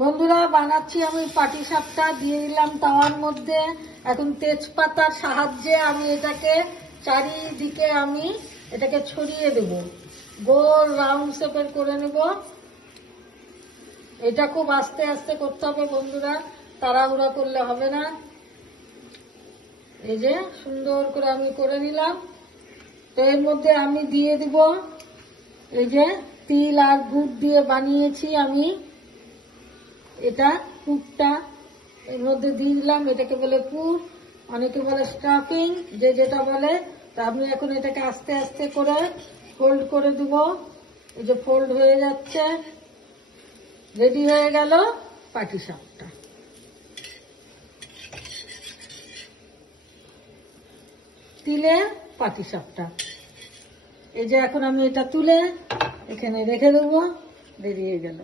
বন্ধুরা, বানাচ্ছি আমি পাটিসাপটা। দিয়ে দিলাম তাওয়ার মধ্যে। এখন তেজপাতার সাহায্যে আমি এটাকে চারিদিকে এটাকে ছড়িয়ে দেব। গোল রাউন্ড শেপের করে নেব। এটা খুব আস্তে আস্তে করতে হবে বন্ধুরা, তাড়াহুড়া করলে হবে না। এই যে সুন্দর করে আমি করে নিলাম। তো এর মধ্যে আমি দিয়ে দিব এই যে তিল আর গুড় দিয়ে বানিয়েছি আমি এটা পুরটা, এর মধ্যে দিয়ে দিলাম। এটাকে বলে পুর, অনেকে বলে স্টাফিং, যে যেটা বলে। তা আমি এখন এটাকে আস্তে আস্তে করে ফোল্ড করে দিব। এই যে ফোল্ড হয়ে যাচ্ছে। রেডি হয়ে গেল পাটিসাপটা। তিলের পাটিসাপটা। এই যে এখন আমি এটা তুলে এখানে রেখে দেবো। রেডি হয়ে গেল।